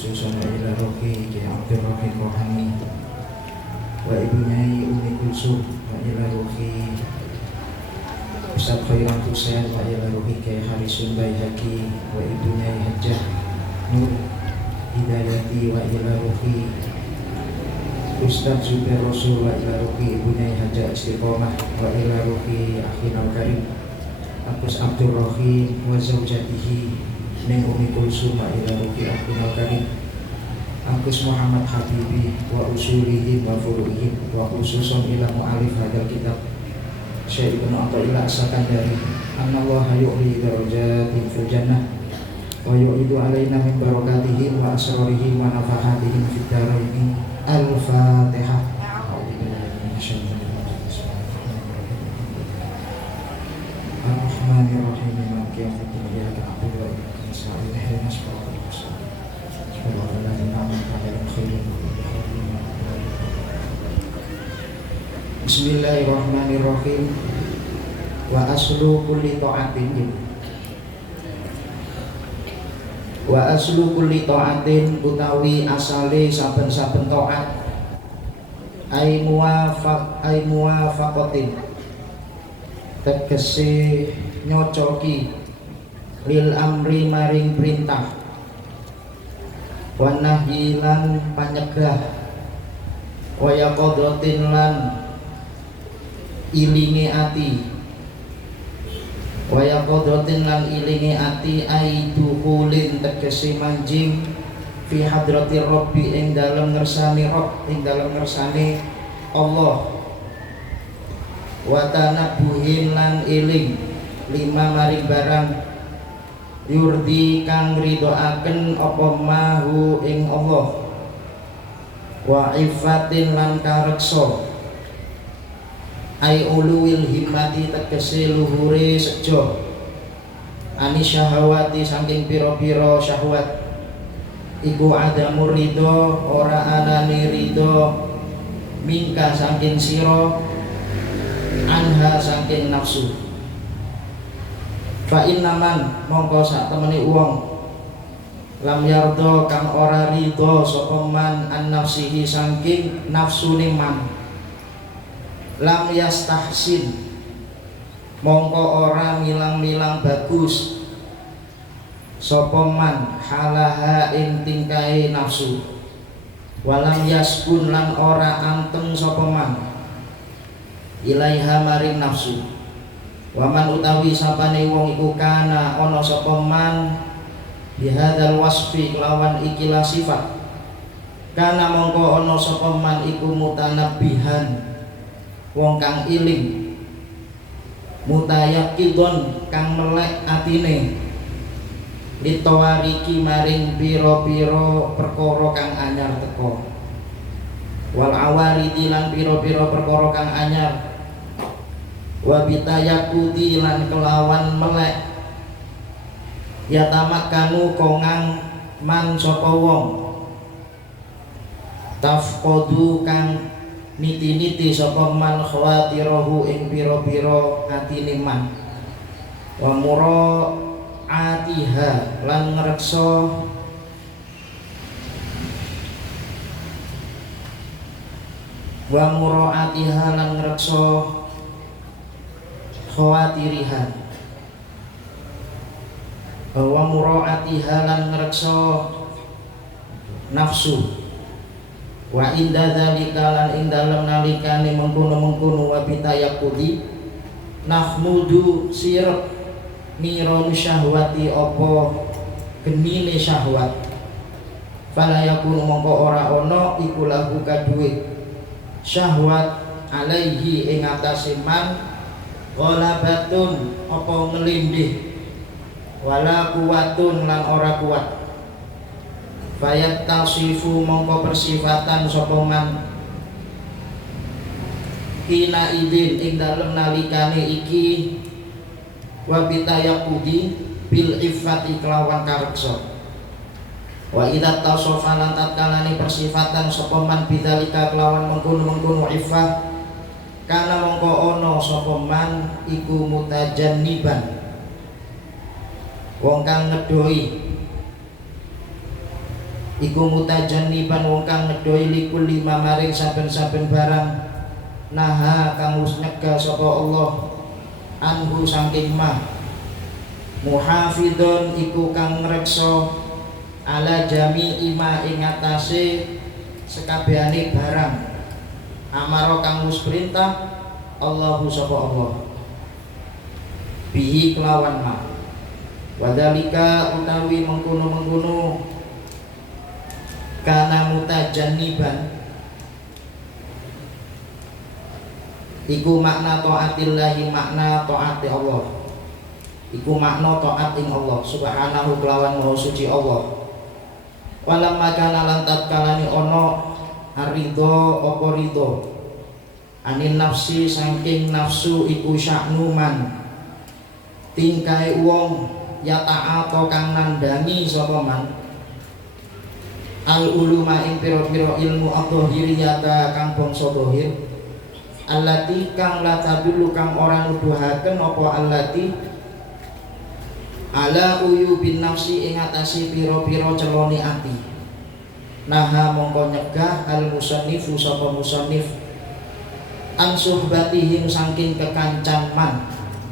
khususan ila rohi Kiai Abdul Rohi Kohani wa ibunyai Umi Kulsum wa ila rohi Ustaz Khairat Husain wa ila rohi Kiai Harisun Baihaqi wa ibunyai Hajjah Nur Hidayati wa ila rohi Ustaz Zubair Rasul wa ila rohi ibunyai Hajjah Istiqomah wa ila rohi Akhinal Karim Agus Abdul Rohi wa zawjatihi Neng Umi Kulsum wa ila rohi Akhinal Karim Agus Muhammad Habibi wa usulihim wa furu'ihim wa khususan ila mu'alif hadal kitab Syekh Ibnu Athaillah As-Sakandari annallaha yu'li darajatin fil jannah wa yu'idu alaina min barakatihim wa asrarihim wa nafahatihim fid dharain. Al-Fatihah. Ar-Rahmanir-Rahim maliki yaumiddin iyyaka na'budu wa iyyaka nasta'in ihdinas siratal mustaqim siratal ladzina an'amta 'alaihim. Bismillahirrahmanirrahim. Wa aslu kulli ta'atin wa aslu kulli ta'atin utawi asale saben-saben taat ai muwafaqatin tegese nyocoki lil amri maring perintah wa nahyi lan panyegah wa yaqadatin lan ilinge ati wa yaqadatin lan ilinge ati aidukulin tegese manjing fi hadratir rabbi ing dalem ngersane Rabb ing dalem ngersane Allah wa tanabuhin lan iling lima maring barang yurdi kang ridoaken apa mahu ing Allah wa ifatin lan kareksa ai uluwil himmati tegese luhure sejo ani syahwati saking pira-pira syahwat iku adamur ridho ora anane ridho mingka saking sira anha saking nafsu fa innaman mongko sak temene wong lam yardo kang ora ridho sapa man an nafsihi saking nafsune man lam yastahsin mongko ora milang-milang bagus sapa man halaha ing tingkahe nafsu walam yaskun lan ora anteng sapa man ilaiha maring nafsu waman utawi sapane wong iku kana ana sapa man bihadzal wasfi kelawan ikilah sifat kana mongko ana sapa man iku mutanabbihan wong kang iling mutayaqidon kang melek atine litawariki maring pira-pira perkara kang anyar teka wal awaridi lan pira-pira perkara kang anyar wa bitayaquti lan kelawan melek yatamakkanu kongang man sapa wong tafqadu kang niti-niti sapa man khawatirahu ing pira-pira atine man wa muraatiha lan ngreksa wa muraatiha lan ngreksa khawatiriha wa muraatiha lan ngreksa nafsu wa inda dzalika lan ing dalem nalikane mengkono-mengkono wa bitayaqudi nahmudu sirep miron syahwati apa genine syahwat fala yakunu mongko ora ana iku lahu kaduwe syahwat alaihi ing atase man ghalabatun apa ngelindih wala kuwatun lan ora kuat fayat tasifu mongko persifatan sapa man kina idin ing dalem nalikane iki wa bitayaqudi bil iffati kelawan kareksa wa idza tasofa lan tatkalane persifatan sapa man bidzalika kelawan mengkono-mengkono iffah kana mongko ana sapa man iku mutajanniban wong kang ngedoi iku mutajanniban wong kang ngedoi likulli maring saben-saben barang naha kang wis nyegah sapa Allah anhu saking mah muhafidun iku kang ngreksa ala jami'i ma ing atase sekabehane barang amaro kang wis perintah Allahu sapa Allah bihi kelawan ma wadhalika utawi mengkono-mengkono kana mutajanniban iku makna taatillahi makna taati Allah iku makna taat ing Allah subhanahu kelawan maha suci Allah walam makana lan tatkalani ono aridho apa ridho anin nafsi saking nafsu iku sya'numan tingkai wong ya ta'ata kang nandani sapa man al uluma ing pira-pira ilmu adh-dhahiriyata kang bangsa dhahir allati kang la tadullu kang ora nuduhaken apa allati ala uyubin nafsi ing atase pira-pira celone ati naha mongko nyegah al musannifu sapa musannif an suhbatihim saking kekancaman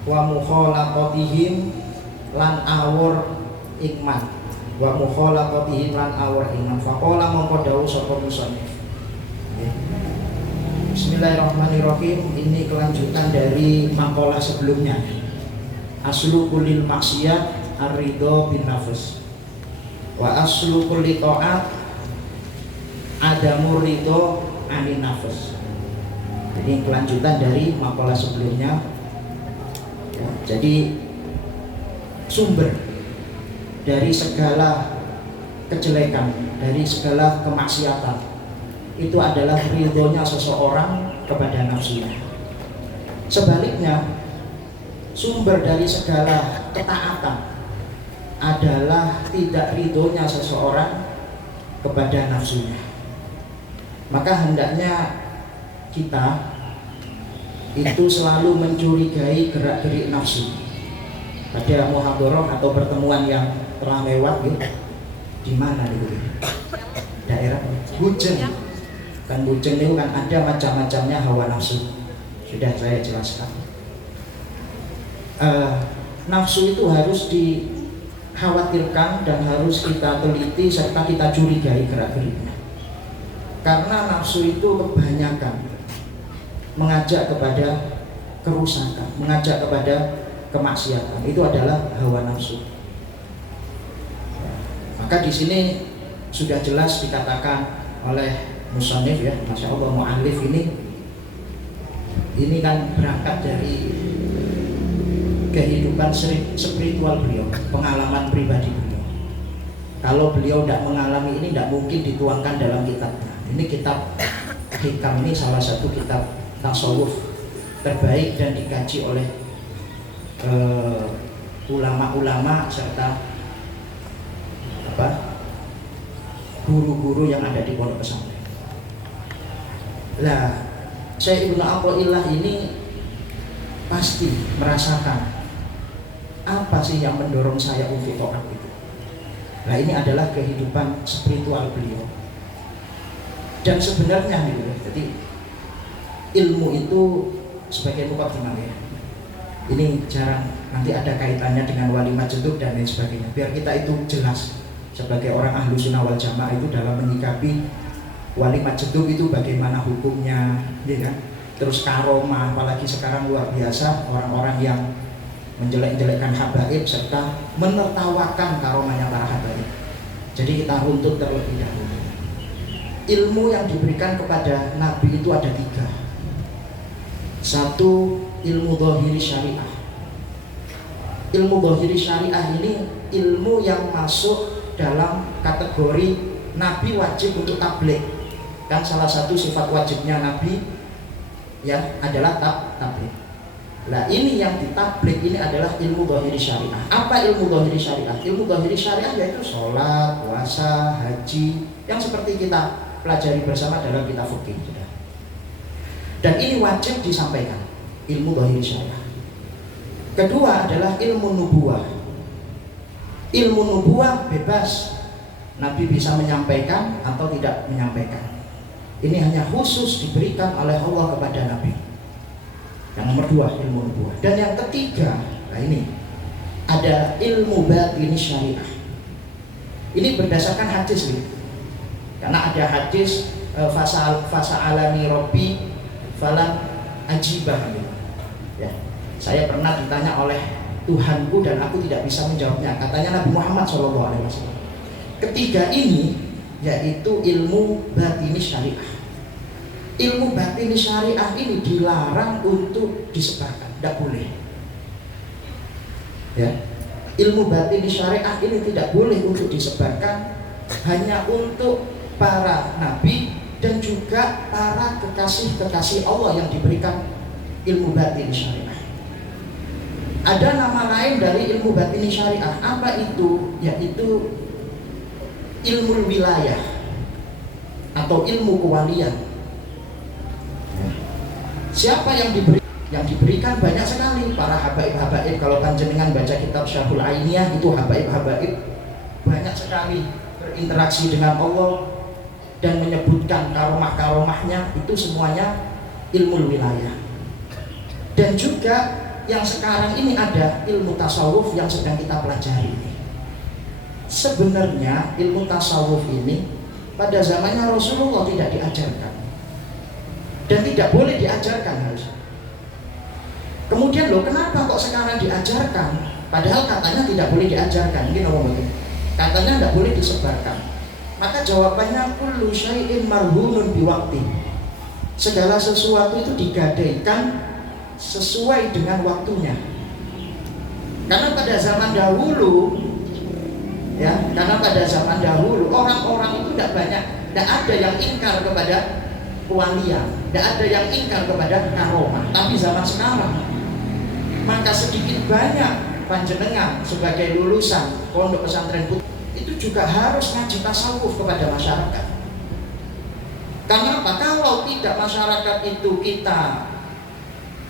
wa mukhalaqatihim lan awur ikman wa mukhalaqatihim lan awur iman faqala mongko dawuh sapa musannif. Bismillahirrahmanirrahim. Ini kelanjutan dari makalah sebelumnya. Aslu kulil maksiyat ar-ridho bin nafs wa aslu kulli ta'at adamu ridho anin nafs. Jadi kelanjutan dari makalah sebelumnya ya, jadi sumber dari segala kejelekan, dari segala kemaksiatan itu adalah ridhonya seseorang kepada nafsunya. Sebaliknya, sumber dari segala ketaatan adalah tidak ridhonya seseorang kepada nafsunya. Maka hendaknya kita itu selalu mencurigai gerak-gerik nafsu. Pada muhadharah atau pertemuan yang telah lewat gitu, di mana itu? Daerah Bujeng. Kan Bujeng itu kan ada macam-macamnya hawa nafsu. Sudah saya jelaskan. Nafsu itu harus dikhawatirkan dan harus kita teliti serta kita curigai gerak-geriknya. Karena nafsu itu kebanyakan mengajak kepada kerusakan, mengajak kepada kemaksiatan. Itu adalah hawa nafsu. Maka di sini sudah jelas dikatakan oleh musannif ya, Masya Allah, mu'allif ini kan berangkat dari kehidupan spiritual beliau, pengalaman pribadi beliau. Kalau beliau tidak mengalami ini, tidak mungkin dituangkan dalam kitabnya. Ini kitab Hikam, ini salah satu kitab tasawuf terbaik dan dikaji oleh ulama-ulama serta guru-guru yang ada di pondok pesantren. Lah, Syekh Ibnu Athaillah ini pasti merasakan apa sih yang mendorong saya untuk taat itu. Nah, ini adalah kehidupan spiritual beliau. Dan sebenarnya gitu, jadi ilmu itu sebagai mukaddimah ya. Ini jarang nanti ada kaitannya dengan wali majdub dan lain sebagainya. Biar kita itu jelas sebagai orang ahlu sunnah wal jamaah itu dalam menyikapi wali majdub itu bagaimana hukumnya, ya kan? Terus karomah, apalagi sekarang luar biasa orang-orang yang menjelek-jelekkan habaib serta menertawakan karomahnya para habaib. Jadi kita runtut terlebih dahulu. Ilmu yang diberikan kepada Nabi itu ada 3. Satu, ilmu dhahiri syariah. Ilmu dhahiri syariah ini ilmu yang masuk dalam kategori Nabi wajib untuk tabligh. Kan salah satu sifat wajibnya Nabi ya adalah tabligh. Nah, ini yang ditabligh ini adalah ilmu dhahiri syariah. Apa ilmu dhahiri syariah? Ilmu dhahiri syariah yaitu sholat, puasa, haji, yang seperti kita pelajari bersama dalam kitab fikih. Dan ini wajib disampaikan, ilmu dhahiri syariah. Kedua adalah ilmu nubuwah. Ilmu nubuwah bebas Nabi bisa menyampaikan atau tidak menyampaikan. Ini hanya khusus diberikan oleh Allah kepada Nabi. Yang nomor 2 ilmu nubuwah. Dan yang ketiga, nah ini ada ilmu batin syariah. Ini berdasarkan hadis nih. Karena ada hadis fasa alami Robbi falam ajibah gitu. Ya, saya pernah ditanya oleh Tuhanku dan aku tidak bisa menjawabnya. Katanya Nabi Muhammad SAW. Ketiga ini yaitu ilmu batini syariah. Ilmu batini syariah ini dilarang untuk disebarkan, tidak boleh. Ya, ilmu batini syariah ini tidak boleh untuk disebarkan, hanya untuk para nabi dan juga para kekasih-kekasih Allah yang diberikan ilmu batini syariah. Ada nama lain dari ilmu batini syariah. Apa itu? Yaitu ilmu wilayah atau ilmu kewalian. Siapa yang diberikan banyak sekali para habaib-habaib. Kalau panjenengan baca kitab Syahul Ainiyah itu habaib-habaib banyak sekali berinteraksi dengan Allah dan menyebutkan karomah-karomahnya, itu semuanya ilmu wilayah. Dan juga yang sekarang ini ada ilmu tasawuf yang sedang kita pelajari ini. Sebenarnya ilmu tasawuf ini pada zamannya Rasulullah tidak diajarkan dan tidak boleh diajarkan harusnya. Kemudian loh, kenapa kok sekarang diajarkan? Padahal katanya tidak boleh diajarkan. Mungkin ngomong begitu. Katanya tidak boleh disebarkan. Maka jawabannya kullu syai'in marhunun biwaqti. Segala sesuatu itu digadaikan sesuai dengan waktunya. Karena pada zaman dahulu, ya, karena pada zaman dahulu orang-orang itu tidak banyak, tidak ada yang ingkar kepada kewalian, tidak ada yang ingkar kepada karomah. Tapi zaman sekarang, maka sedikit banyak panjenengan sebagai lulusan pondok pesantren putri itu juga harus ngaji tasawuf kepada masyarakat. Karena apa? Kalau tidak masyarakat itu kita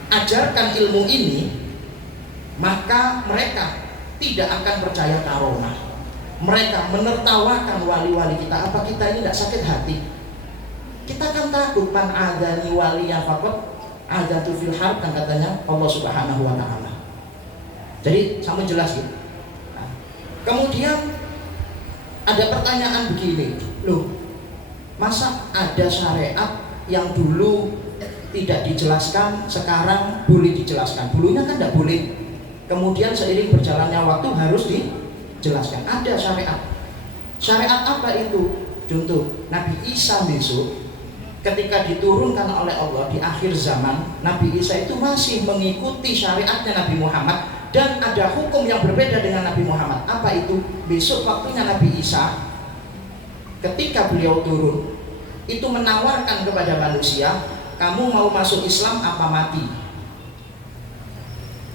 ajarkan ilmu ini, maka mereka tidak akan percaya karomah. Mereka menertawakan wali-wali kita. Apa kita ini tidak sakit hati? Kita kan takut, man adani waliya faqad adatu fil harb, kan katanya Allah Subhanahu wa taala. Jadi sama jelas gitu. Nah, kemudian ada pertanyaan begini, loh, masa ada syariat yang dulu tidak dijelaskan sekarang boleh dijelaskan? Dulunya kan tidak boleh. Kemudian seiring berjalannya waktu harus dijelaskan. Ada syariat. Syariat apa itu? Contoh, Nabi Isa besok ketika diturunkan oleh Allah di akhir zaman, Nabi Isa itu masih mengikuti syariatnya Nabi Muhammad, dan ada hukum yang berbeda dengan Nabi Muhammad. Apa itu? Besok waktunya Nabi Isa, ketika beliau turun, itu menawarkan kepada manusia, kamu mau masuk Islam apa mati?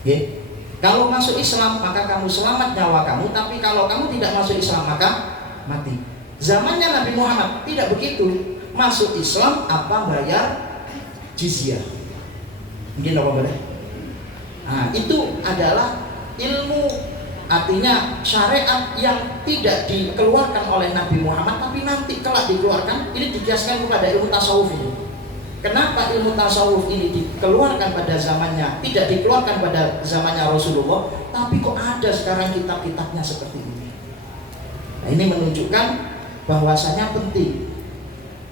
Okay. Kalau masuk Islam maka kamu selamat nyawa kamu, tapi kalau kamu tidak masuk Islam maka mati. Zamannya Nabi Muhammad tidak begitu. Masuk Islam apa bayar jizyah. Mungkin apa boleh? Nah, itu adalah ilmu, artinya syariat yang tidak dikeluarkan oleh Nabi Muhammad, tapi nanti kelak dikeluarkan. Ini dikiaskan kepada ilmu tasawuf ini. Kenapa ilmu tasawuf ini dikeluarkan pada zamannya, tidak dikeluarkan pada zamannya Rasulullah, tapi kok ada sekarang kitab-kitabnya seperti ini? Nah, ini menunjukkan bahwasanya penting.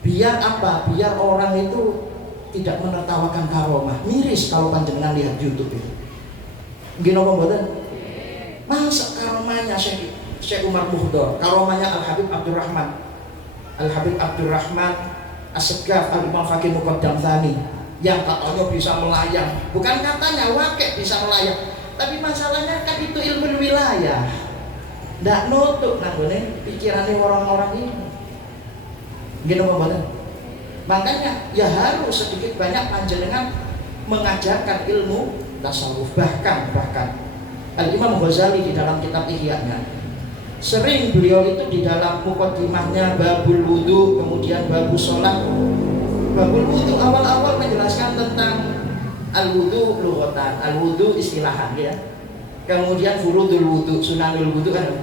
Biar apa? Biar orang itu tidak menertawakan karomah. Miris kalau panjenengan lihat YouTube ini. Gino pembuatan. Masa karomahnya Syekh Umar Muhdor, karomahnya Al-Habib Abdurrahman As-Segaf Al-Imam Fakih Muqaddam Thani, yang katanya bisa melayang. Bukan katanya, wakil bisa melayang. Tapi masalahnya kan itu ilmu wilayah. Nggak nutup nanggone pikirannya orang-orang ini. Gini pembuatan. Makanya ya harus sedikit banyak panjenengan mengajarkan ilmu tasawuf. Bahkan Al-Imam Ghazali di dalam kitab Ihya-nya, sering beliau itu di dalam muqaddimahnya babul wudu, kemudian babus sholat. Babul wudu awal-awal menjelaskan tentang al-wudu lughatan, al-wudu istilahan ya. Kemudian furudul wudu, sunanul wudu kan.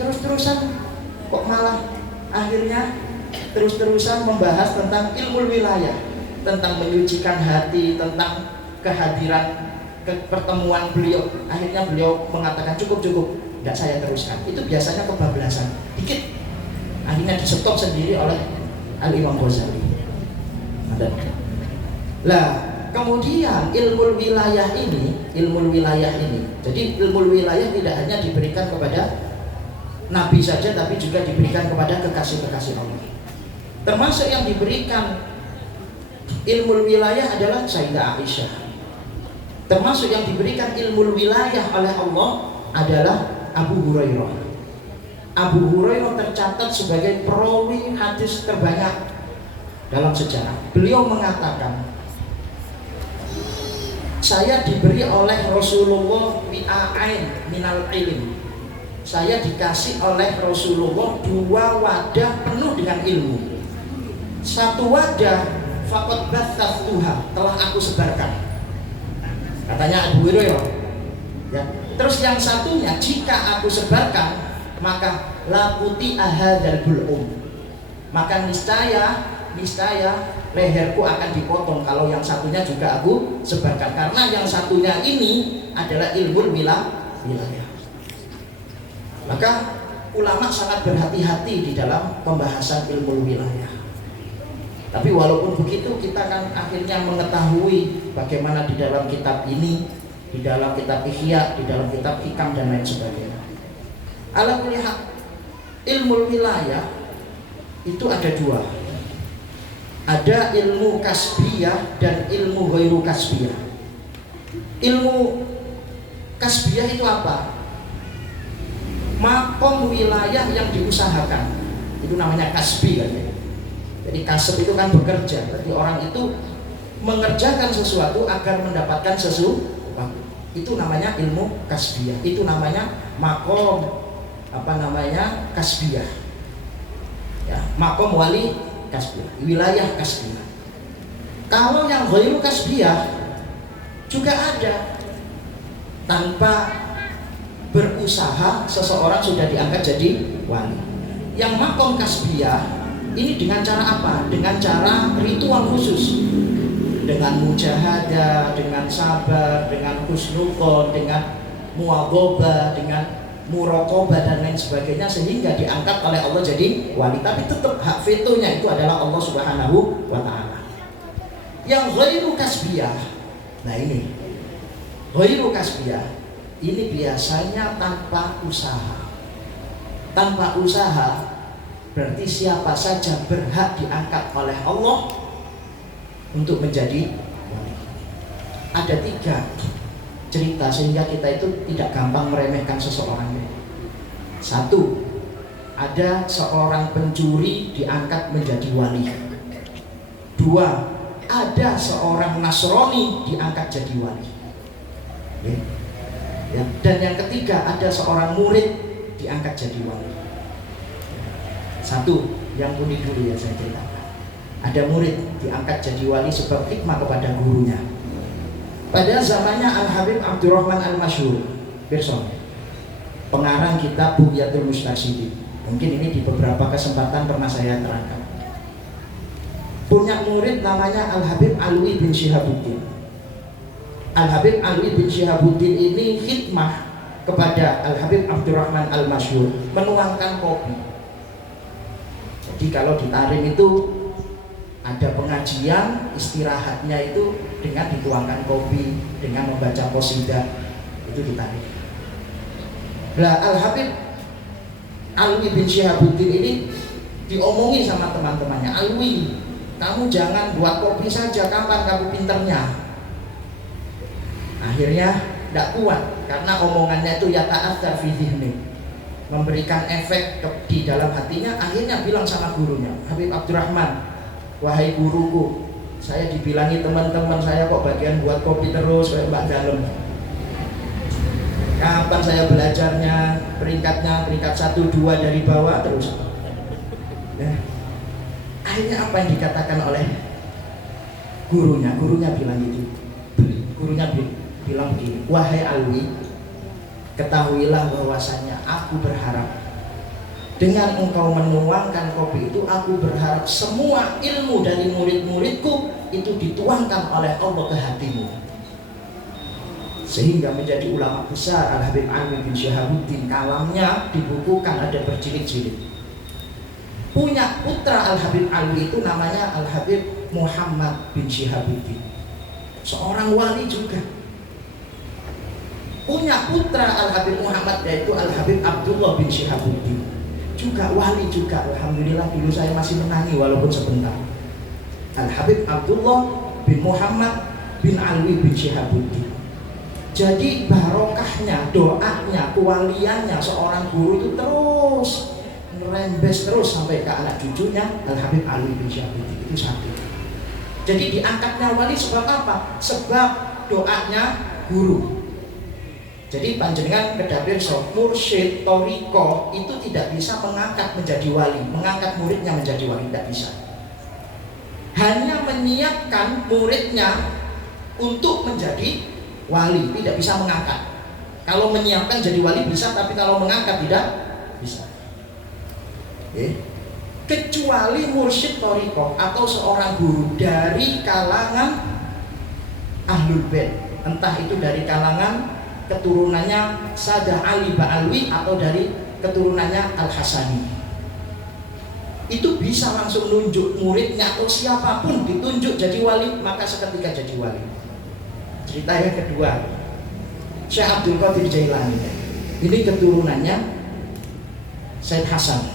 Terus-terusan kok malah akhirnya terus-terusan membahas tentang ilmu wilayah, tentang menyucikan hati, tentang kehadiran pertemuan beliau. Akhirnya beliau mengatakan cukup, tidak saya teruskan. Itu biasanya kebablasan dikit, akhirnya di-stop sendiri oleh Al-Imam Ghazali. Lah kemudian ilmu wilayah ini, jadi ilmu wilayah tidak hanya diberikan kepada Nabi saja, tapi juga diberikan kepada kekasih-kekasih Allah. Termasuk yang diberikan ilmu wilayah adalah Sayyidah Aisyah. Termasuk yang diberikan ilmu wilayah oleh Allah adalah Abu Hurairah. Abu Hurairah tercatat sebagai perawi hadis terbanyak dalam sejarah. Beliau mengatakan, saya diberi oleh Rasulullah wi'ain minal ilm. Saya dikasih oleh Rasulullah 2 wadah penuh dengan ilmu. 1 wadah faqad baththatuha, telah aku sebarkan, katanya Abu Hurairah ya. Terus yang satunya, jika aku sebarkan maka lakuti ahadzal bulum, maka niscaya leherku akan dipotong kalau yang satunya juga aku sebarkan, karena yang satunya ini adalah ilmu wilayah. Maka ulama sangat berhati-hati di dalam pembahasan ilmu wilayah. Tapi walaupun begitu, kita kan akhirnya mengetahui bagaimana di dalam kitab ini, di dalam kitab Ihya, di dalam kitab Hikam dan lain sebagainya. Ala kulli hal, ilmu wilayah itu ada 2. Ada ilmu kasbiyah dan ilmu ghairu kasbiyah. Ilmu kasbiyah itu apa? Makom wilayah yang diusahakan, itu namanya kasbi kan ya. Jadi kasb itu kan bekerja, berarti orang itu mengerjakan sesuatu agar mendapatkan sesuatu. Itu namanya ilmu kasbiyah, itu namanya makom kasbiyah ya, makom wali kasbiyah, wilayah kasbiyah. Kalau yang ghairu kasbiyah juga ada, tanpa berusaha seseorang sudah diangkat jadi wali. Yang makom kasbiyah ini dengan cara apa? Dengan cara ritual khusus, dengan mujahadah, dengan sabar, dengan husnukon, dengan muwadzabah, dengan muraqabah dan lain sebagainya, sehingga diangkat oleh Allah jadi wali. Tapi tetap hak vetonya itu adalah Allah Subhanahu wa ta'ala. Yang ghairu kasbiyah, nah ini ghairu kasbiyah ini biasanya tanpa usaha. Tanpa usaha berarti siapa saja berhak diangkat oleh Allah untuk menjadi wali. Ada 3 cerita sehingga kita itu tidak gampang meremehkan seseorang. 1, ada seorang pencuri diangkat menjadi wali. 2, ada seorang Nasrani diangkat jadi wali. Ya. Dan yang ketiga, ada seorang murid diangkat jadi wali. 1, yang unik dulu ya saya ceritakan. Ada murid diangkat jadi wali sebab hikmah kepada gurunya. Pada zamannya Al-Habib Abdurrahman Al-Masyhur, Pirson, pengarang kitab Bughyatul Mustashidin. Mungkin ini di beberapa kesempatan pernah saya terangkan. Punya murid namanya Al-Habib Alwi bin Syihabuddin. Al-Habib Alwi bin Syihabuddin ini khidmah kepada Al-Habib Abdurrahman Al-Masyhur, menuangkan kopi. Jadi kalau di Tarim itu ada pengajian, istirahatnya itu dengan dituangkan kopi, dengan membaca qasidah, itu di Tarim. Nah, Al-Habib Alwi bin Syihabuddin ini diomongi sama teman-temannya, Alwi, kamu jangan buat kopi saja, kapan kamu pinternya? Akhirnya tidak kuat karena omongannya itu yata'athar fi dhihni, memberikan efek di dalam hatinya. Akhirnya bilang sama gurunya, Habib Abdurrahman, wahai guruku, saya dibilangi teman-teman saya kok bagian buat kopi terus kayak Mbak Dalem. Kapan saya belajarnya? Peringkat 1, 2 dari bawah terus. Nah, akhirnya apa yang dikatakan oleh gurunya? Gurunya bilang gitu. Gurunya bilang begini, wahai Alwi, ketahuilah bahwasannya aku berharap Dengan engkau menuangkan kopi itu, aku berharap semua ilmu dari murid-muridku itu dituangkan oleh Allah ke hatimu, sehingga menjadi ulama besar. Al-Habib Alwi bin Syihabuddin, kalamnya dibukukan ada berjilid-jilid. Punya putra Al-Habib Alwi itu namanya Al-Habib Muhammad bin Syihabuddin, seorang wali juga. Punya putra Al-Habib Muhammad yaitu Al-Habib Abdullah bin Syihabuddin, juga wali juga. Alhamdulillah dulu saya masih menangi walaupun sebentar. Al-Habib Abdullah bin Muhammad bin Alwi bin Syihabuddin. Jadi barokahnya, doanya, kewaliannya seorang guru itu terus merembes terus sampai ke anak cucunya Al-Habib Alwi bin Syihabuddin. Itu satu. Jadi diangkatnya wali sebab apa? Sebab doanya guru. Jadi panjenengan kedapir mursyid toriko itu tidak bisa mengangkat menjadi wali, mengangkat muridnya menjadi wali, tidak bisa. Hanya menyiapkan muridnya untuk menjadi wali, tidak bisa mengangkat. Kalau menyiapkan jadi wali bisa, tapi kalau mengangkat tidak bisa. Kecuali mursyid toriko atau seorang guru dari kalangan Ahlul Bait, entah itu dari kalangan keturunannya Sadah Ali Ba'alwi atau dari keturunannya Al-Hasani, itu bisa langsung nunjuk muridnya atau siapapun ditunjuk jadi wali, maka seketika jadi wali. Cerita yang kedua, Syekh Abdul Qadir Jailani, ini keturunannya Syed Hasan.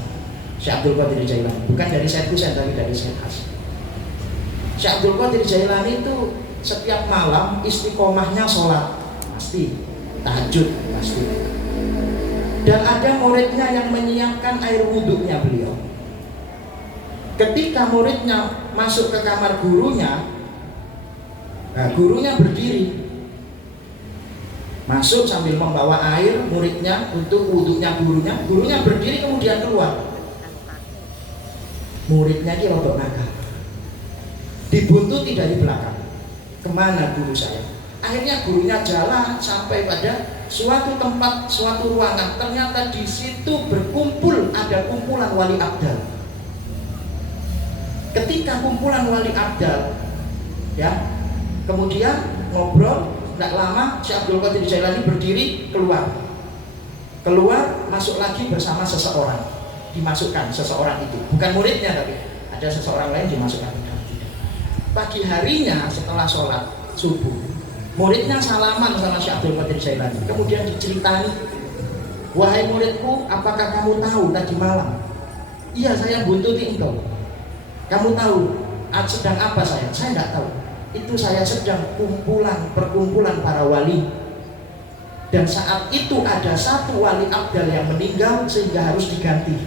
Syekh Abdul Qadir Jailani bukan dari Syed Husain tapi dari Syed Hasan. Syekh Abdul Qadir Jailani itu setiap malam istiqomahnya sholat pasti, tahajud pasti. Dan ada muridnya yang menyiapkan air wudhunya beliau. Ketika muridnya masuk ke kamar gurunya, nah, gurunya berdiri, masuk sambil membawa air muridnya untuk wudhunya gurunya. Gurunya berdiri kemudian keluar. Muridnya dia rodok nakal, dibuntuti dari belakang. Kemana guru saya? Akhirnya gurunya jalan sampai pada suatu tempat, suatu ruangan. Ternyata di situ berkumpul, ada kumpulan wali abdal. Ketika kumpulan wali abdal, ya, kemudian ngobrol, tidak lama Syekh Abdul Qadir Jailani berdiri keluar, masuk lagi bersama seseorang, dimasukkan seseorang itu, bukan muridnya tapi ada seseorang lain dimasukkan. Pagi harinya setelah sholat subuh, muridnya salaman sama Syekh Abdul Qadir Jailani, kemudian diceritani, wahai muridku, apakah kamu tahu tadi malam? Iya, saya buntuti engkau. Kamu tahu sedang apa saya? Saya tidak tahu. Itu saya sedang perkumpulan para wali. Dan saat itu ada satu wali abdal yang meninggal sehingga harus diganti.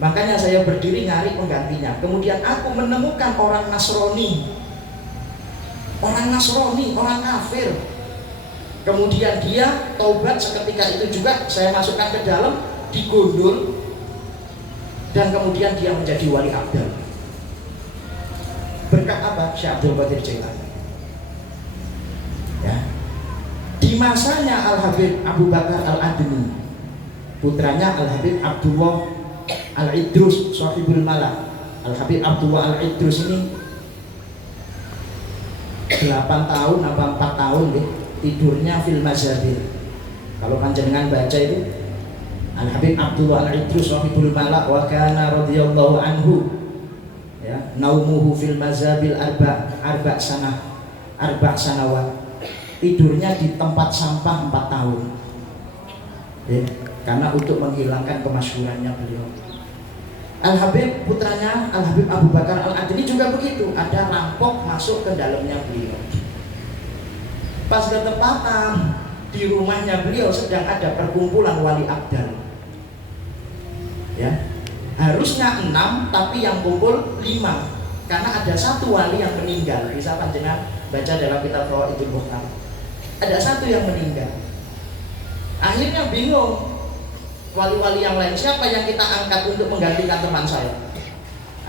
Makanya saya berdiri nyari penggantinya. Kemudian aku menemukan orang Nasrani, orang kafir. Kemudian dia taubat seketika itu juga, saya masukkan ke dalam, digundul, dan kemudian dia menjadi wali abdal. Berkat apa? Syekh Abdul Qadir Jailani. Ya. Di masanya Al-Habib Abu Bakar Al-Adni, putranya Al-Habib Abdullah Al-Idrus Sahibul Malak. Al-Habib Abdullah Al-Idrus ini 8 tahun apa 4 tahun deh, tidurnya fil mazabil. Kalau panjenengan baca itu Al-Habib Abdullah Al-Idrus Sahibul Malak wa kana radhiyallahu anhu, ya, naumuhu fil mazabil arba sanawat, tidurnya di tempat sampah 4 tahun, ya, karena untuk menghilangkan kemasyhurannya beliau. Al-Habib putranya Al-Habib Abu Bakar Al-Adni juga begitu, ada rampok masuk ke dalamnya beliau. Pas ketepatan di rumahnya beliau sedang ada perkumpulan wali abdal, ya, harusnya 6 tapi yang kumpul 5 karena ada satu wali yang meninggal. Bisa panjenengan baca dalam kitab Fawaidul Muhtar, ada satu yang meninggal. Akhirnya bingung, wali-wali yang lain siapa yang kita angkat untuk menggantikan teman saya?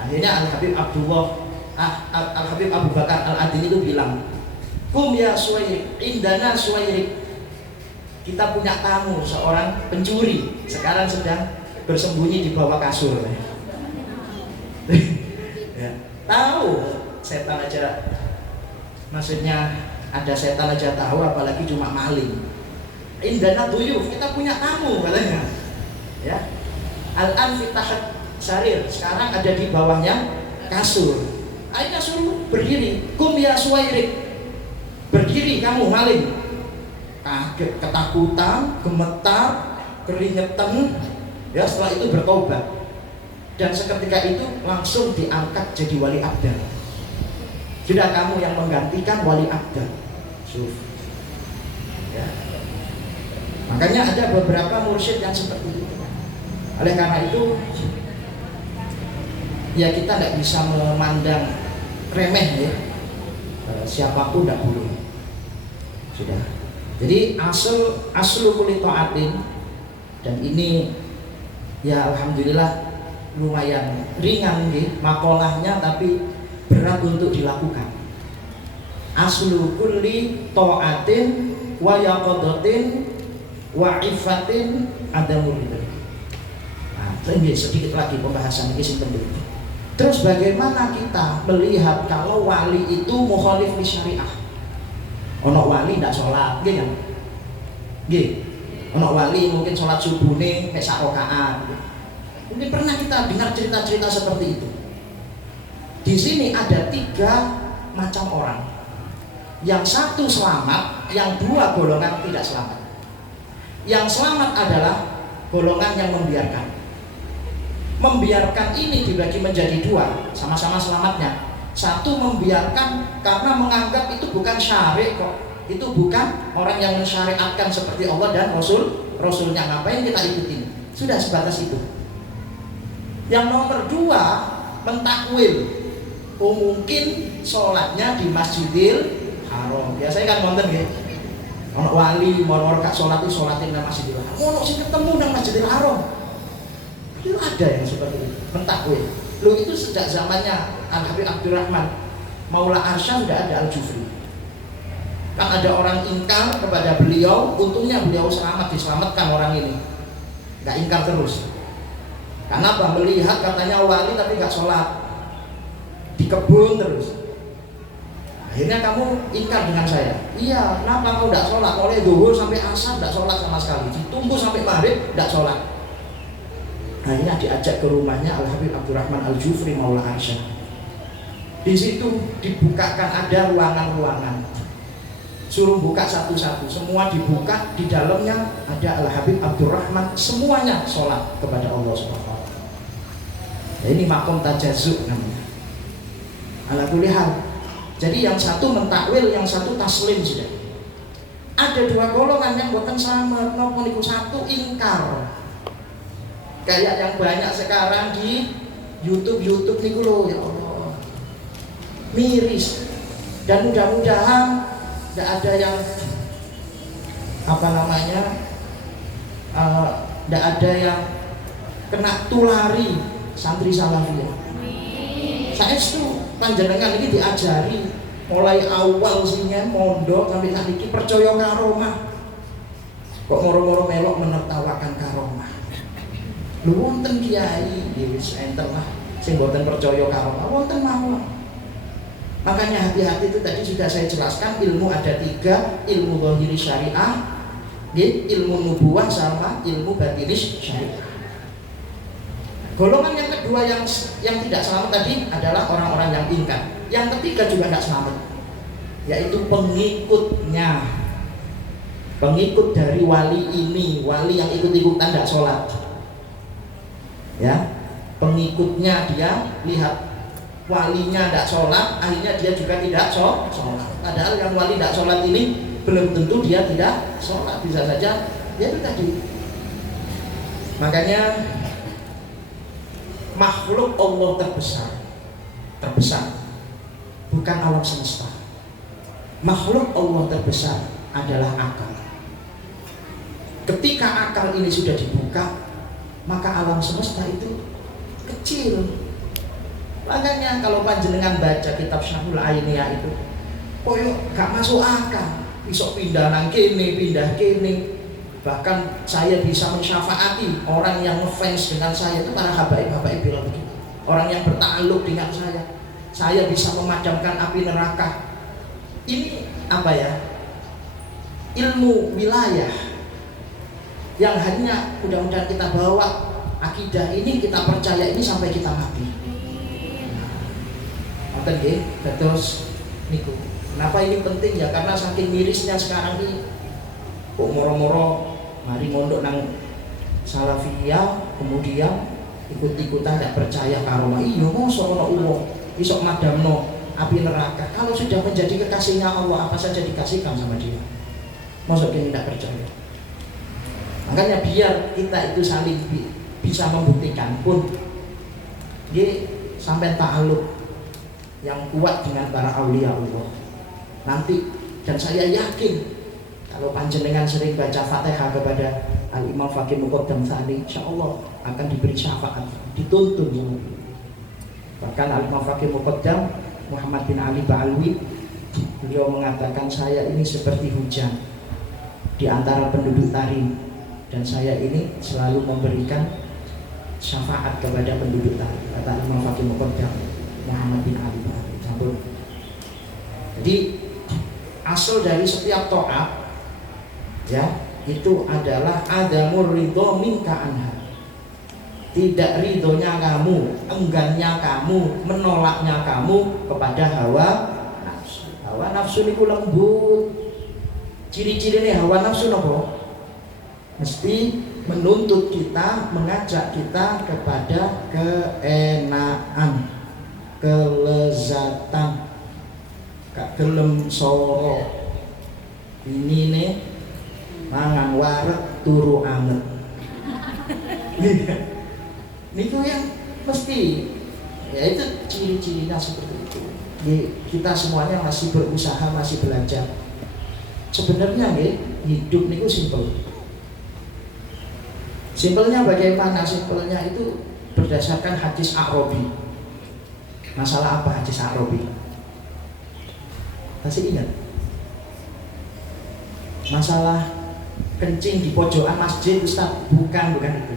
Akhirnya Al-Habib Al-Habib Abu Bakar Al-Adni itu bilang, kum ya Suwairik, indana Suwairik, kita punya tamu seorang pencuri sekarang sedang bersembunyi di bawah kasur. Ya, tahu setan aja, maksudnya ada setan aja tahu, apalagi cuma maling. Indana duyuf, kita punya tamu katanya. Ya, al-an fitahat sarir, sekarang ada di bawahnya kasur. Akhirnya suruh berdiri, kum ya suwairik, berdiri kamu maling. Kaget, ketakutan, gemetar, keringetan, ya setelah itu bertobat. Dan seketika itu langsung diangkat jadi wali abdal. Sudah kamu yang menggantikan wali abdal. Ya. Makanya ada beberapa mursyid yang seperti itu. Oleh karena itu, ya kita tidak bisa memandang remeh ya. Siapapun tidak boleh. Sudah. Jadi aslu kulli ta'atin, dan ini ya alhamdulillah lumayan ringan nih makolahnya, tapi berat untuk dilakukan. Aslu kulli ta'atin wa yaqadatin wa ifatin adamul ridha. Nah, ini sedikit lagi pembahasan ini sing penting. Terus bagaimana kita melihat kalau wali itu mukhalif li syariah? Ono wali ndak sholat, nggih kan? Nggih. Ono wali mungkin sholat subuhne mek sak rakaat. Mungkin pernah kita dengar cerita-cerita seperti itu. Di sini ada 3 macam orang. Yang satu selamat, yang 2 golongan tidak selamat. Yang selamat adalah golongan yang membiarkan. Membiarkan ini dibagi menjadi 2, sama-sama selamatnya. Satu membiarkan karena menganggap itu bukan syari kok, itu bukan orang yang mensyariatkan seperti Allah dan Rasulnya, ngapain kita ikutin, sudah sebatas itu. Yang nomor 2 mentakwil, oh mungkin sholatnya di Masjidil Haram. Biasanya kan nonton ya, ono wali mau kak sholat itu sholatin di Masjidil Haram, mau sih ketemu dengan Masjidil Haram. Itu ada yang seperti itu, mentakwil. Loh itu sejak zamannya Al-Habib Abdurrahman Maula Arsyad sudah ada Al-Jufri. Kan ada orang ingkar kepada beliau, untungnya beliau selamat, diselamatkan orang ini. Gak ingkar terus. Karena apa? Melihat katanya wali tapi gak sholat, dikebun terus. Akhirnya kamu ingkar dengan saya. Iya, kenapa kau gak sholat? Oleh zuhur sampai asar gak sholat sama sekali, ditunggu sampai maghrib gak sholat. Akhirnya diajak ke rumahnya Al-Habib Abdurrahman Al-Jufri Maula Arsyad. Di situ dibukakan ada ruangan-ruangan. Suruh buka satu-satu, semua dibuka, di dalamnya ada Al-Habib Abdurrahman, semuanya sholat kepada Allah SWT. Nah, ini makom tajazuk namanya. Ala kulli hal. Jadi yang satu mentakwil, yang satu taslim sudah. Ada 2 golongan yang bukan sama, nomor satu ingkar. Kayak yang banyak sekarang di YouTube nih loh, ya Allah, miris. Dan mudah-mudahan tidak ada yang tidak ada yang kena tulari santri salafiyah. Saya itu panjenengan ini diajari mulai awal sini mondok sampai saat ini percaya karomah. Kok moro-moro melok menertawakan karomah. Lu wonten kiai wis enten lah sing mboten percaya karomah, wonten mawon. Makanya hati-hati itu tadi sudah saya jelaskan, ilmu ada 3, ilmu zahiri syariah, ilmu nubuwah sama ilmu batinis syariah. Golongan yang kedua yang tidak selamat tadi adalah orang-orang yang ingkar. Yang ketiga juga tidak selamat, yaitu pengikutnya. Pengikut dari wali ini, wali yang ikut-ikutan tidak sholat. Ya, pengikutnya dia lihat walinya tidak sholat, akhirnya dia juga tidak sholat. Padahal yang wali tidak sholat ini belum tentu dia tidak sholat, bisa saja dia itu tadi. Makanya makhluk Allah terbesar bukan alam semesta. Makhluk Allah terbesar adalah akal. Ketika akal ini sudah dibuka, maka alam semesta itu kecil. Makanya kalau panjenengan baca kitab Syarhul Ainiyah itu, koyo gak masuk akal. Bisa pindah nang kene, pindah kene. Bahkan saya bisa mensyafaati orang yang ngefans dengan saya, itu para habaib bilang begitu. Orang yang bertakluk dengan saya bisa memadamkan api neraka. Ini apa ya? Ilmu wilayah yang hanya mudah-mudahan kita bawa akidah ini, kita percaya ini sampai kita mati. Ngoten nggih, terus niku. Kenapa ini penting ya? Karena saking mirisnya sekarang ini kok moro-moro mari mondok nang Salafiyah, kemudian ikut-ikutan tidak percaya karomah. Iya, mosok ono uwong iso madamno api neraka. Kalau sudah menjadi kekasihnya Allah, apa saja dikasihkan sama dia. Mosok kita tidak percaya. Makanya biar kita itu saling bisa membuktikan pun dia sampai ta'aluk yang kuat dengan para aulia Allah nanti. Dan saya yakin kalau panjenengan sering baca Fatihah kepada Al-Imam Fakih Muqaddam Tsani, insya Allah akan diberi syafaat, dituntun ya. Bahkan Al-Imam Fakih Muqaddam Muhammad bin Ali Ba'alwi, beliau mengatakan saya ini seperti hujan di antara penduduk Tarim, dan saya ini selalu memberikan syafaat kepada penduduk Tarim, kata Al-Imam Fakih Muqaddam Muhammad bin Ali Ba'alwi. Jadi asal dari setiap taat ya itu adalah adamur ridho minka anha, tidak ridhonya kamu, enggannya kamu, menolaknya kamu kepada hawa nafsu. Hawa nafsu niku lembut. Ciri-cirinya hawa nafsu nopo? Mesti menuntut kita, mengajak kita kepada keenaan, kelezatan, gak gelem soro. Ini nih mangan wareg turu anget. Niku yang mesti ya itu ciri-cirinya seperti itu. Kita semuanya masih berusaha, masih belajar. Sebenarnya hidup niku simpel. Simpelnya bagaimana? Simpelnya itu berdasarkan hadis Arabi. Masalah apa hadis Arabi? Masih ingat? Masalah kencing di pojokan masjid, Ustaz? Bukan itu.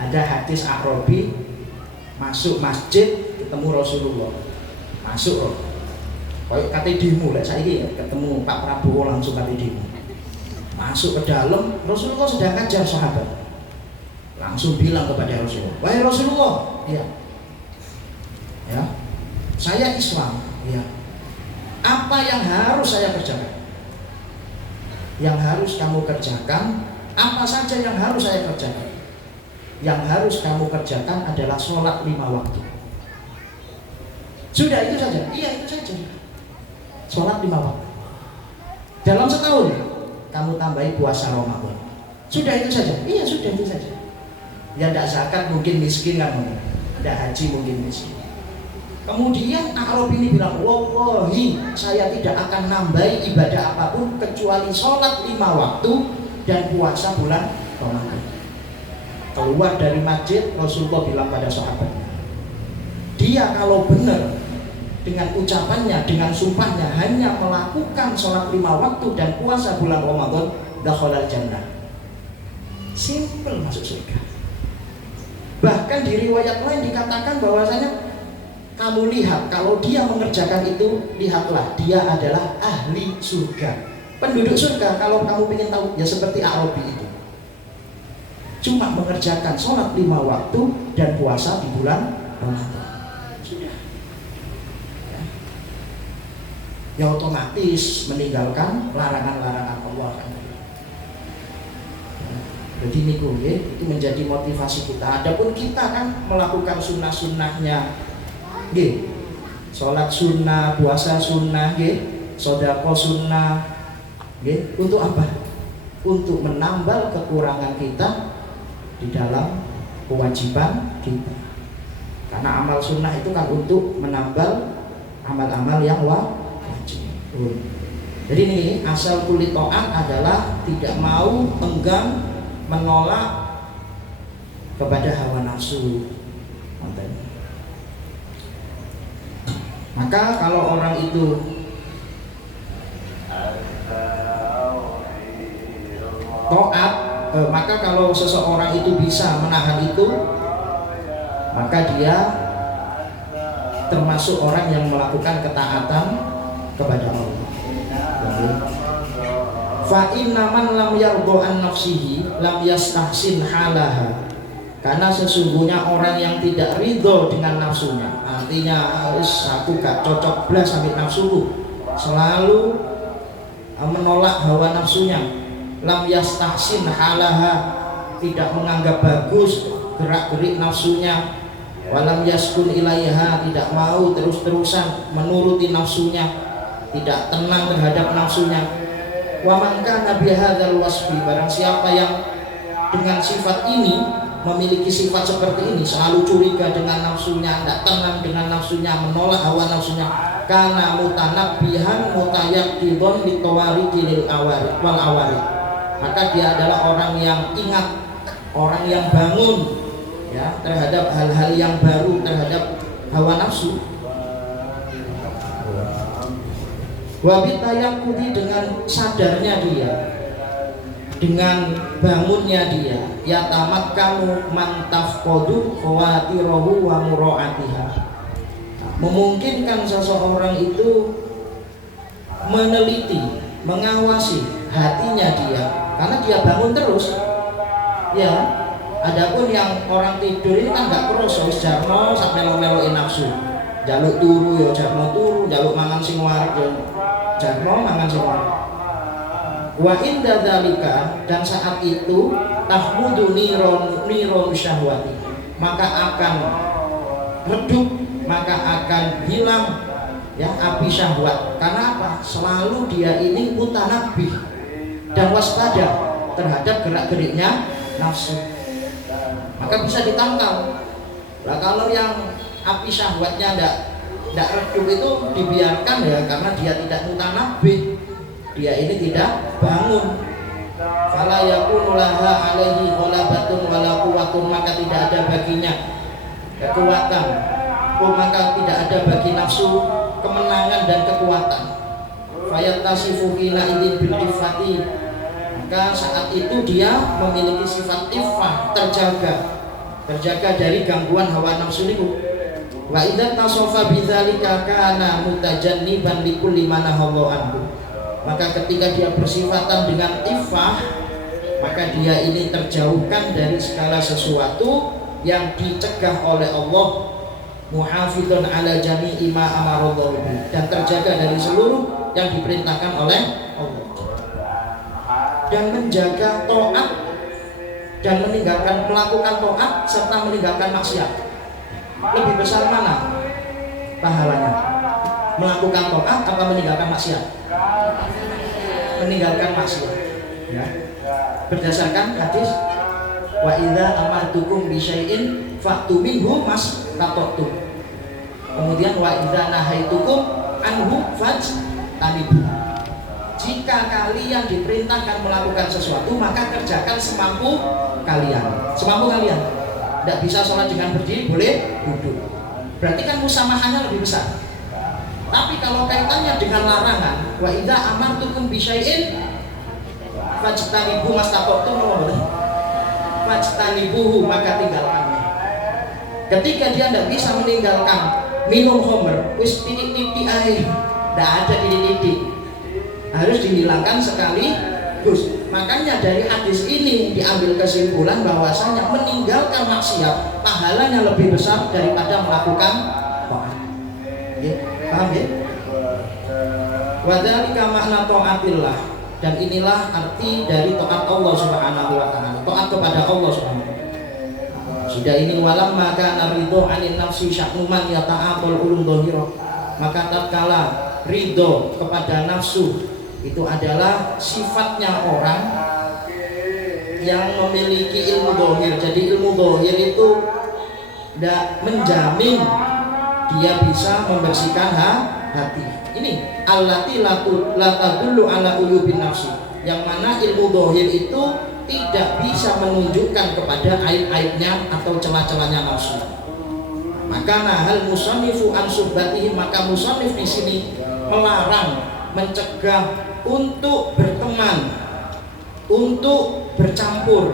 Ada hadis Arabi, masuk masjid ketemu Rasulullah, masuk kayak kate demo lah saiki ketemu Pak Prabowo langsung kate demo, masuk ke dalam, Rasulullah sedang ngajar sahabat, langsung bilang kepada Rasulullah, wahai Rasulullah, ya saya Islam, ya apa yang harus saya kerjakan? Yang harus kamu kerjakan, apa saja yang harus saya kerjakan? Yang harus kamu kerjakan adalah sholat 5 waktu. Sudah itu saja? Iya itu saja. Sholat 5 waktu. Dalam setahun kamu tambahi puasa Ramadan. Sudah itu saja? Iya sudah itu saja. Ya tidak zakat mungkin miskin kan, tidak haji mungkin miskin. Kemudian Arab ini bilang, wallahi saya tidak akan nambahi ibadah apapun kecuali sholat 5 waktu dan puasa bulan Ramadan. Keluar dari masjid, Rasulullah bilang pada sahabatnya, dia kalau benar dengan ucapannya, dengan sumpahnya hanya melakukan sholat 5 waktu dan puasa bulan Ramadan, dakhalal jannah. Simple masuk surga. Bahkan di riwayat lain dikatakan bahwasanya kamu lihat kalau dia mengerjakan itu, lihatlah dia adalah ahli surga, penduduk surga. Kalau kamu ingin tahu ya seperti Arabi itu, cuma mengerjakan sholat 5 waktu dan puasa di bulan Ramadan. Sudah ya otomatis meninggalkan larangan-larangan Allah. Jadi niku itu menjadi motivasi kita. Adapun kita kan melakukan sunnah-sunnahnya, sholat sunnah, puasa sunnah, sedekah sunnah, untuk apa? Untuk menambal kekurangan kita di dalam kewajiban kita. Karena amal sunnah itu kan untuk menambal amal-amal yang wajib. Jadi ini asal kulit to'at adalah tidak mau, enggan, menolak kepada hawa nafsu. Maka kalau orang itu taat, maka kalau seseorang itu bisa menahan itu, maka dia termasuk orang yang melakukan ketaatan kepada Allah. Fa inna man lam yardo an nafsihi lam yastahsin halaha. Karena sesungguhnya orang yang tidak ridho dengan nafsunya, artinya aku gak cocok belas sampai nafsuku, selalu menolak hawa nafsunya, lam yastahsin halaha, tidak menganggap bagus gerak-gerik nafsunya, walam yaskun ilaiha, tidak mau terus-terusan menuruti nafsunya, tidak tenang terhadap nafsunya. Wa man kana bihadzal wasfi, barang siapa yang dengan sifat ini, memiliki sifat seperti ini, selalu curiga dengan nafsunya, tidak tenang dengan nafsunya, menolak hawa nafsunya, kana mutanabbihan mutayaqqidun litawariqi lil awarid wal awarid, maka dia adalah orang yang ingat, orang yang bangun ya terhadap hal-hal yang baru, terhadap hawa nafsu. Wabitayakudi, dengan sadarnya dia, dengan bangunnya dia, yatamakkanu man tafqadu khawatirahu wa muraatiha, memungkinkan seseorang itu meneliti, mengawasi hatinya dia, karena dia bangun terus ya. Adapun yang orang tidur ini kan gak kroso, jarno sampai melo-meloin nafsu, jaluk turu ya jarno turu, jaluk mangan sing warik ya jarno mangan sing warik. Wa inda dzalika, dan saat itu tahmudu niron syahwati, maka akan redup, maka akan hilang ya api syahwat. Karena apa? Selalu dia ini mutanabih dan waspada terhadap gerak-geriknya nafsu, maka bisa ditangkal. Nah, kalau yang api syahwatnya tidak redup itu dibiarkan ya, karena dia tidak mutanabih, dia ini tidak bangun. Fala yakunu laha alaihi ghalabatun wala quwwatun, maka tidak ada baginya kekuatan, maka tidak ada bagi nafsu kemenangan dan kekuatan. Fayatasifu hina idzin bil iffati, maka saat itu dia memiliki sifat iffah, terjaga dari gangguan hawa nafsu itu. Wa idza tasofa bidzalika kana mutajanniban likulli ma nahallahu anhu, maka ketika dia bersifatan dengan iffah, maka dia ini terjauhkan dari segala sesuatu yang dicegah oleh Allah, muhafidun ala jami'i ma amarallahu, dan terjaga dari seluruh yang diperintahkan oleh Allah, dan menjaga taat dan meninggalkan, melakukan taat serta meninggalkan maksiat. Lebih besar mana pahalanya? Melakukan taat apa meninggalkan maksiat? Meninggalkan maksiat ya. Berdasarkan hadis wa idza amartukum bi syai'in fa'tu minhu mastata'tum, kemudian wa idza nahaitukum anhu fajtanibu, jika kalian diperintahkan melakukan sesuatu maka kerjakan semampu kalian. Semampu kalian. Tidak bisa sholat dengan berdiri, boleh duduk, berarti kan musamahannya lebih besar. Tapi kalau kaitannya dengan larangan, wa idza amartukum bi syai'in fajtanibu mastata'tum, fajtanibuhu, maka tinggalkannya. Ketika dia tidak bisa meninggalkan minum khamr, wis titik-titik air, tidak ada titik-titik, harus dihilangkan sekaligus. Makanya dari hadis ini diambil kesimpulan bahwasanya meninggalkan maksiat pahalanya lebih besar daripada melakukan taat. Paham ya? Wadzalika makna taatillah, dan inilah arti dari taat Allah Subhanahu wa taala, taat kepada Allah Subhanahu wa taala. Sudah ini walam maka ridho anin nafsi sya'numan yata'atul ulum dhahira, maka tatkala ridho kepada nafsu itu adalah sifatnya orang yang memiliki ilmu dhahir. Jadi ilmu dhahir itu tidak menjamin dia bisa membersihkan hati. Ini allati la tadullu ala uyubin nafsi, yang mana ilmu dhahir itu tidak bisa menunjukkan kepada aib-aibnya atau celah-celahnya nafsu. Maka nahal musannifu an suhbatihi, maka musannif di sini melarang, mencegah untuk berteman untuk bercampur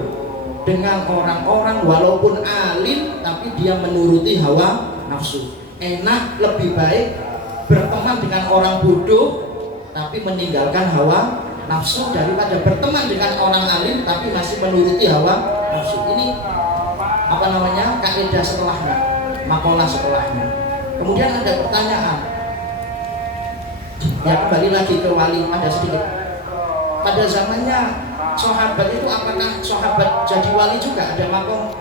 dengan orang-orang walaupun alim tapi dia menuruti hawa nafsu. Enak, lebih baik berteman dengan orang bodoh tapi meninggalkan hawa nafsu daripada berteman dengan orang alim tapi masih menuruti hawa nafsu. Ini apa namanya, kaidah setelahnya, makalah setelahnya. Kemudian ada pertanyaan, ya kembali lagi ke wali, ada sedikit. Pada zamannya sahabat itu apakah sahabat jadi wali juga? Ada makom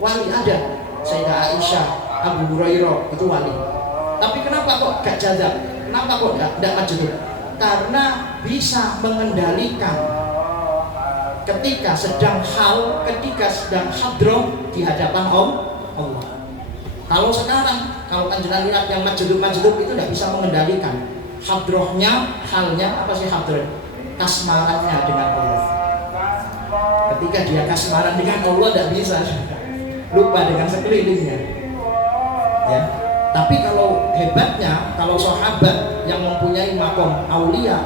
wali? Ada. Sayyidah Aisyah, Abu Hurairah itu wali. Tapi kenapa kok gak jazab? Kenapa kok gak majnun? Karena bisa mengendalikan ketika sedang hadroh di hadapan Allah. Kalau sekarang, kalau panjenengan lihat yang majnun itu tidak bisa mengendalikan hadrohnya, halnya apa sih hadroh? Kasmarannya dengan Allah. Ketika dia kasmaran dengan Allah tidak bisa, lupa dengan sekelilingnya. Ya. Tapi kalau hebatnya, kalau sahabat yang mempunyai makom aulia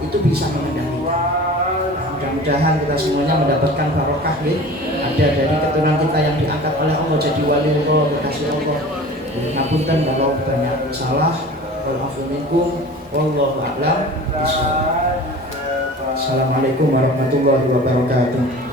itu bisa mengendalikan. Mudah-mudahan kita semuanya mendapatkan barokah ya. Ada dari keturunan kita yang diangkat oleh Allah jadi wali Allah, berkasih Allah. Ngapunten kalau banyak salah. Walafu minkum wallahu a'lam bishawab. Assalamualaikum warahmatullahi wabarakatuh.